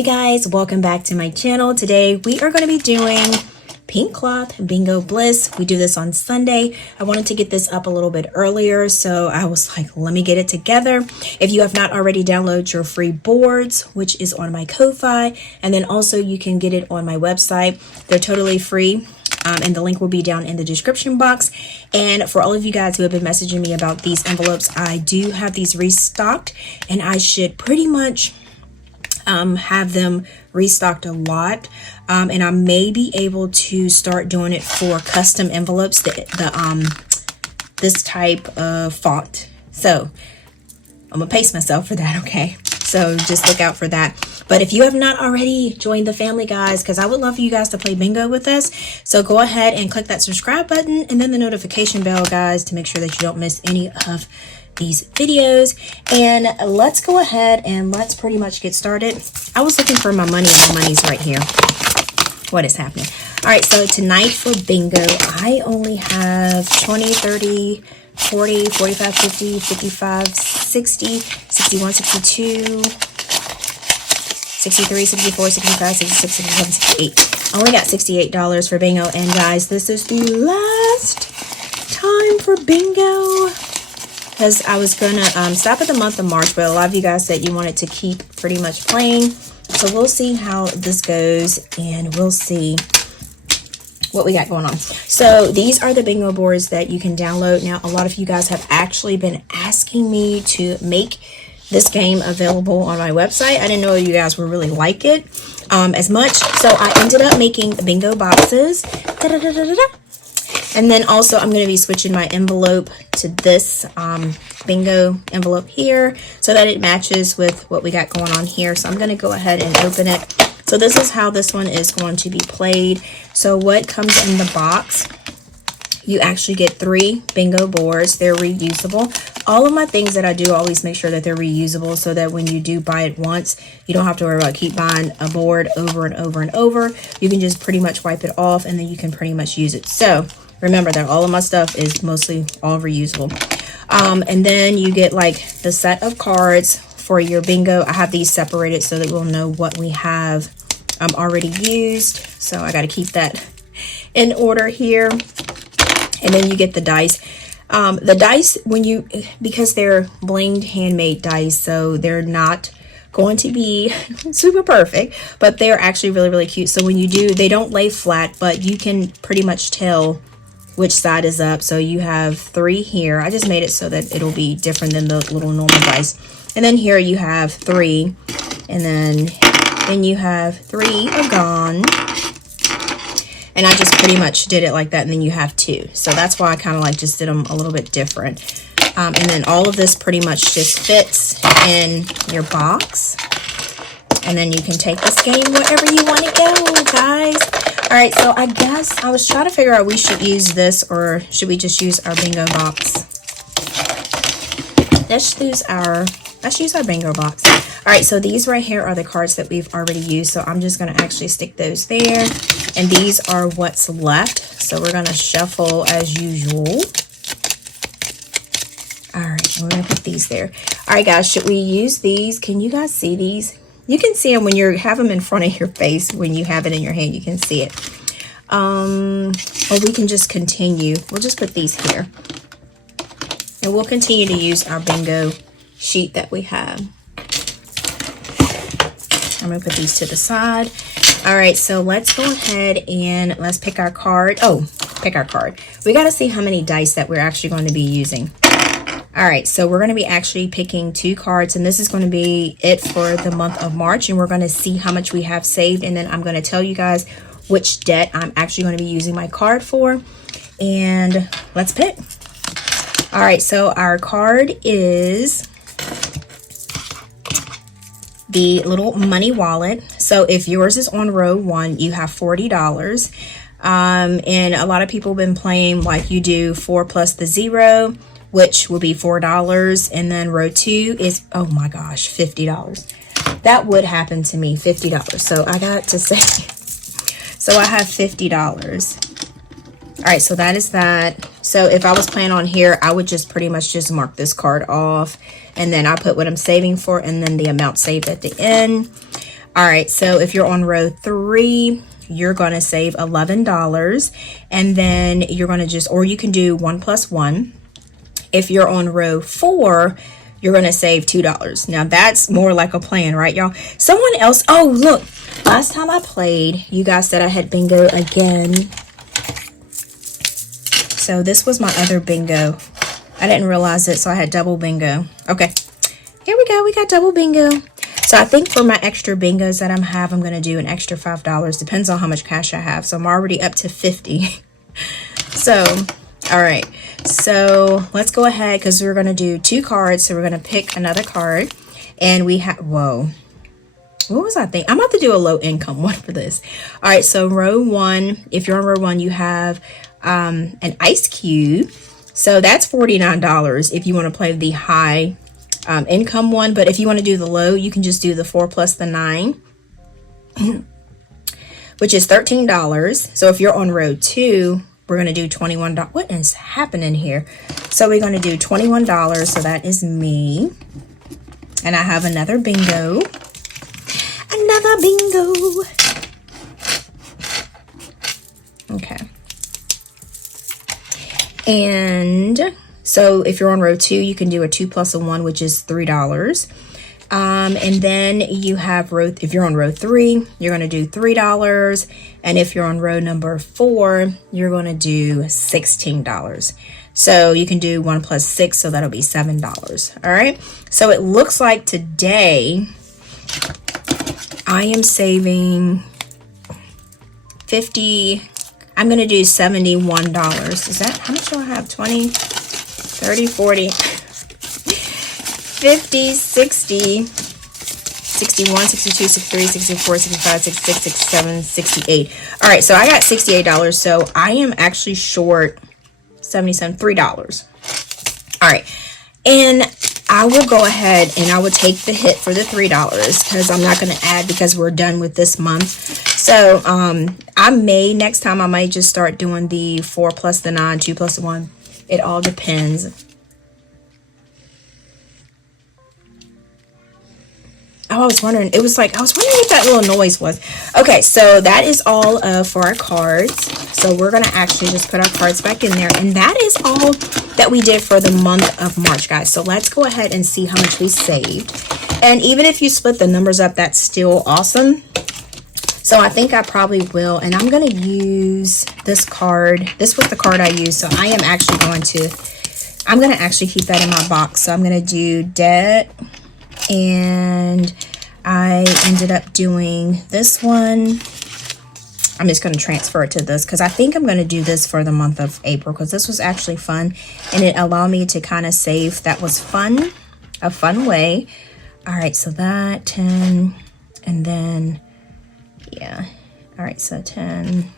Hey guys, welcome back to my channel. Today we are going to be doing pink cloth bingo bliss. We do this on Sunday. I wanted to get this up a little bit earlier, so I was like, let me get it together. If you have not already downloaded your free boards, which is on my Ko-Fi, and then also you can get it on my website. They're totally free. And the link will be down in the description box. And for all of you guys who have been messaging me about these envelopes, I do have these restocked, and I should pretty much have them restocked a lot. And I may be able to start doing it for custom envelopes, this type of font. So I'm gonna pace myself for that, okay? So just look out for that. But if you have not already joined the family, guys, because I would love for you guys to play bingo with us, so go ahead and click that subscribe button and then the notification bell, guys, to make sure that you don't miss any of these videos. And let's go ahead and let's pretty much get started. I was looking for my money, and my money's right here. What is happening? All right, so tonight for bingo, I only have 20, 30, 40, 45, 50, 55, 60, 61, 62, 63, 64, 65, 66, 67, 68. I only got $68 for bingo. And guys, this is the last time for bingo, because I was gonna stop at the month of March, but a lot of you guys said you wanted to keep pretty much playing. So we'll see how this goes, and we'll see what we got going on. So these are the bingo boards that you can download. Now, a lot of you guys have actually been asking me to make this game available on my website. I didn't know you guys would really like it as much. So I ended up making bingo boxes. And then also I'm going to be switching my envelope to this bingo envelope here so that it matches with what we got going on here. So I'm going to go ahead and open it. So this is how this one is going to be played. So what comes in the box, you actually get 3 bingo boards. They're reusable. All of my things that I do, always make sure that they're reusable so that when you do buy it once, you don't have to worry about keep buying a board over and over and over. You can just pretty much wipe it off, and then you can pretty much use it. So remember that all of my stuff is mostly all reusable. And then you get like the set of cards for your bingo. I have these separated so that we'll know what we have already used. So I got to keep that in order here. And then you get the dice. The dice, because they're blinged handmade dice, so they're not going to be super perfect, but they're actually really, really cute. So when you do, they don't lay flat, but you can pretty much tell which side is up. So you have 3 here. I just made it so that it'll be different than the little normal dice. And then here you have 3, and then you have 3 are gone. And I just pretty much did it like that, and then you have 2. So that's why I kind of like just did them a little bit different. And then all of this pretty much just fits in your box. And then you can take this game wherever you want to go, guys. All right, so I guess I was trying to figure out we should use this or should we just use our bingo box. Let's use our bingo box. All right, so these right here are the cards that we've already used. So I'm just going to actually stick those there. And these are what's left. So we're going to shuffle as usual. All right, we're going to put these there. All right, guys, should we use these? Can you guys see these? You can see them when you have them in front of your face. When you have it in your hand, you can see it. Or we can just continue. We'll just put these here. And we'll continue to use our bingo sheet that we have. I'm going to put these to the side. All right, so let's go ahead and let's pick our card. Oh, pick our card. We got to see how many dice that we're actually going to be using. All right, so we're going to be actually picking 2 cards, and this is going to be it for the month of March, and we're going to see how much we have saved, and then I'm going to tell you guys which debt I'm actually going to be using my card for, and let's pick. All right, so our card is the little money wallet. So if yours is on row 1, you have $40. And a lot of people have been playing like you do 4 plus the 0, which will be $4. And then row 2 is, oh my gosh, $50. That would happen to me, $50. So I got to say, so I have $50. All right, so that is that. So if I was playing on here, I would just pretty much just mark this card off, and then I put what I'm saving for and then the amount saved at the end. All right, so if you're on row 3, you're going to save $11, and then you're going to just, or you can do 1 plus 1. If you're on row 4, you're going to save $2. Now that's more like a plan, right, y'all? Someone else, oh, look, last time I played, you guys said I had bingo again. So this was my other bingo. I didn't realize it, so I had double bingo. Okay, here we go. We got double bingo. So I think for my extra bingos that I'm going to do an extra $5. Depends on how much cash I have. So I'm already up to 50. So, all right. So let's go ahead because we're going to do 2 cards. So we're going to pick another card. And we have, whoa. What was I thinking? I'm about to do a low income one for this. All right. So row 1, if you're on row 1, you have an ice cube. So that's $49 if you want to play the high income one. But if you want to do the low, you can just do the 4 plus the 9, which is $13. So if you're on row 2, we're going to do $21. What is happening here? So we're going to do $21. So that is me. And I have another bingo. Another bingo. Okay. And so if you're on row 2, you can do a 2 plus a 1, which is $3. And then you have if you're on row 3, you're going to do $3. And if you're on row number 4, you're going to do $16. So you can do 1 plus 6, so that'll be $7. All right. So it looks like today I am saving 50. I'm going to do $71. Is that, how much do I have? 20, 30, 40, 50, 60, 61, 62, 63, 64, 65, 66, 67, 68. All right, so I got $68. So I am actually short $3. All right, and I will go ahead and I will take the hit for the $3 because I'm not going to add because we're done with this month. So I may, next time I might just start doing the 4 plus the 9, 2 plus the 1. It all depends. Oh, I was wondering, it was like, I was wondering what that little noise was. Okay, so that is all for our cards. So we're going to actually just put our cards back in there. And that is all that we did for the month of March, guys. So let's go ahead and see how much we saved. And even if you split the numbers up, that's still awesome. So I think I probably will. And I'm going to use this card. This was the card I used. So I am actually I'm going to actually keep that in my box. So I'm going to do debt. And I ended up doing this one. I'm just going to transfer it to this because I think I'm going to do this for the month of April because this was actually fun and it allowed me to kind of save. That was fun, a fun way. All right, so that 10 and then, yeah. All right, so 10.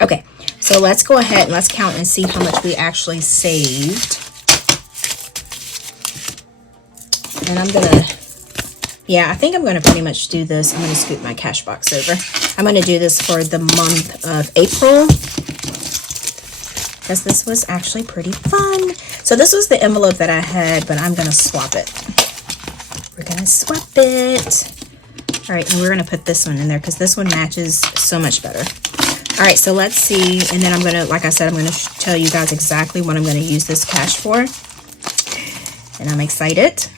Okay, so let's go ahead and let's count and see how much we actually saved. And I'm going to, yeah, I think I'm going to pretty much do this. I'm going to scoot my cash box over. I'm going to do this for the month of April because this was actually pretty fun. So this was the envelope that I had, but I'm going to swap it. We're going to swap it. All right, and we're going to put this one in there because this one matches so much better. All right, so let's see. And then I'm going to, like I said, I'm going to tell you guys exactly what I'm going to use this cash for. And I'm excited.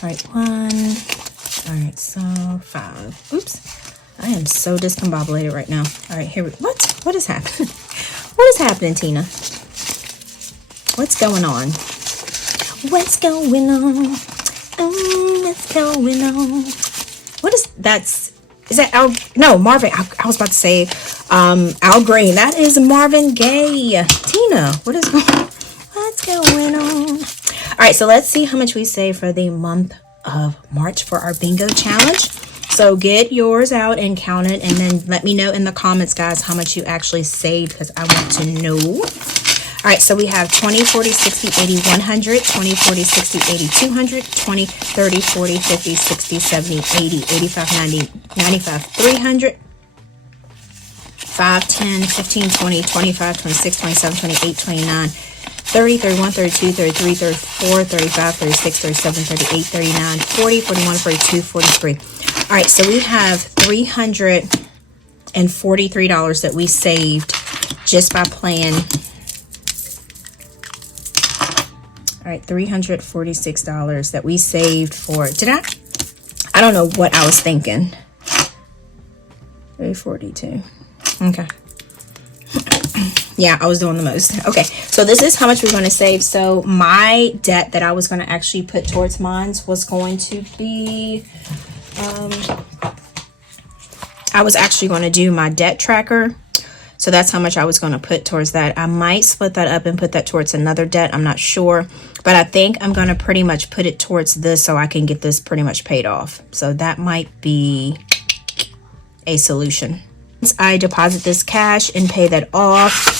All right, 1. All right, so 5. Oops, I am so discombobulated right now. All right, here we. What is happening? What is happening, Tina? What's going on? What's going on? What's going on? What is that's? Is that Al? No, Marvin. I was about to say Al Green. That is Marvin Gaye. Tina, what is going on? What's going on? All right, so let's see how much we save for the month of March for our bingo challenge. So get yours out and count it, and then let me know in the comments, guys, how much you actually saved because I want to know. All right, so we have 20, 40, 60, 80, 100, 20, 40, 60, 80, 200, 20, 30, 40, 50, 60, 70, 80, 85, 90, 95, 300, 5, 10, 15, 20, 25, 26, 27, 28, 29, 30, 31, 32, 33, 34, 34, 35, 36, 37, 38, 39, 40, 41, 42, 43. All right, so we have $343 that we saved just by playing. All right, $346 that we saved for, I don't know what I was thinking. 342. Okay. Yeah, I was doing the most. Okay, so this is how much we're going to save. So my debt that I was going to actually put towards mine was going to be, I was actually going to do my debt tracker. So that's how much I was going to put towards that. I might split that up and put that towards another debt. I'm not sure. But I think I'm going to pretty much put it towards this so I can get this pretty much paid off. So that might be a solution. Once I deposit this cash and pay that off,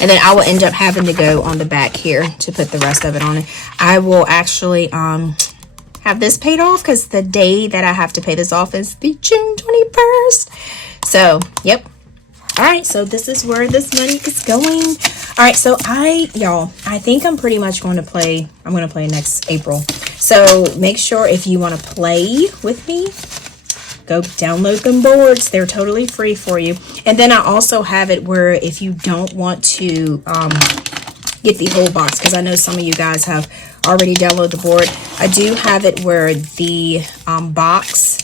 and then I will end up having to go on the back here to put the rest of it on it. I will actually have this paid off because the day that I have to pay this off is the June 21st. So, yep. All right, so this is where this money is going. All right, so y'all, I think I'm pretty much going to play. I'm going to play next April. So make sure if you want to play with me, go download them boards. They're totally free for you. And then I also have it where if you don't want to get the whole box, because I know some of you guys have already downloaded the board, I do have it where the box,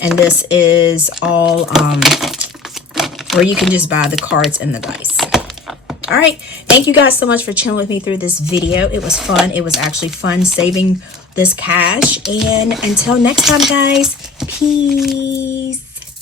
and this is all where you can just buy the cards and the dice. All right, thank you guys so much for chilling with me through this video. It was fun. It was actually fun saving this cash. And until next time, guys, peace.